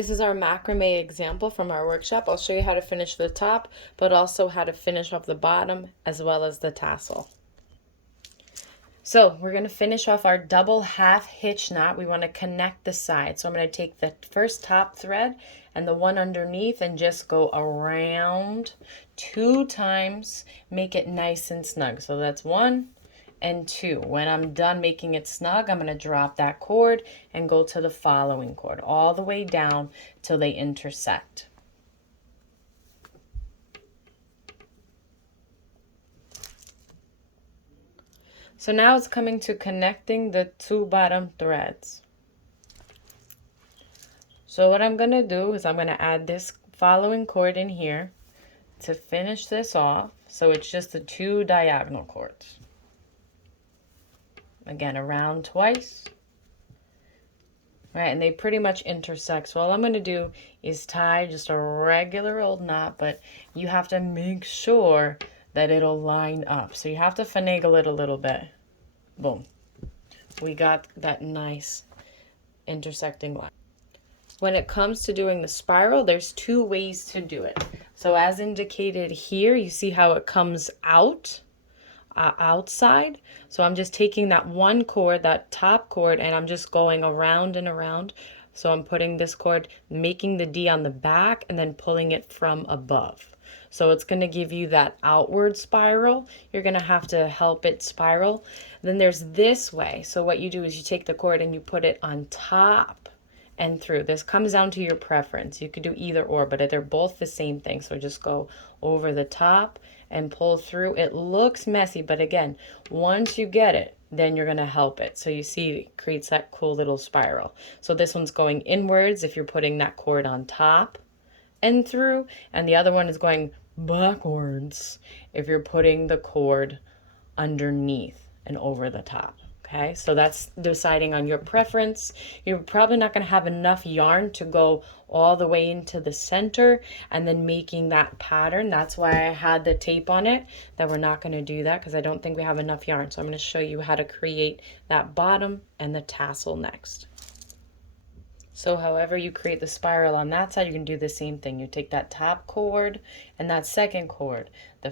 This is our macrame example from our workshop. I'll show you how to finish the top, but also how to finish off the bottom as well as the tassel. So we're going to finish off our double half hitch knot. We want to connect the sides. So I'm going to take the first top thread and the one underneath and just go around 2 times, make it nice and snug. So that's 1 and 2. When I'm done making it snug, I'm going to drop that cord and go to the following cord all the way down till they intersect. So now it's coming to connecting the 2 bottom threads. So what I'm going to do is I'm going to add this following cord in here to finish this off. So it's just the 2 diagonal cords. Again, around twice. Right, and they pretty much intersect. So all I'm going to do is tie just a regular old knot, but you have to make sure that it'll line up. So you have to finagle it a little bit. Boom. We got that nice intersecting line. When it comes to doing the spiral, there's 2 ways to do it. So as indicated here, you see how it comes out, outside. So I'm just taking that one cord, that top cord, and I'm just going around and around. So I'm putting this cord, making the D on the back, and then pulling it from above. So it's going to give you that outward spiral. You're going to have to help it spiral. Then there's this way. So what you do is you take the cord and you put it on top and through. This comes down to your preference. You could do either or, but they're both the same thing. So just go over the top and pull through. It looks messy, but again, once you get it, then you're going to help it. So you see it creates that cool little spiral. So this one's going inwards if you're putting that cord on top and through, and the other one is going backwards if you're putting the cord underneath and over the top. Okay, so that's deciding on your preference. You're probably not going to have enough yarn to go all the way into the center and then making that pattern. That's why I had the tape on it, that we're not going to do that because I don't think we have enough yarn. So I'm going to show you how to create that bottom and the tassel next. So however you create the spiral on that side, you can do the same thing. You take that top cord and that second cord, the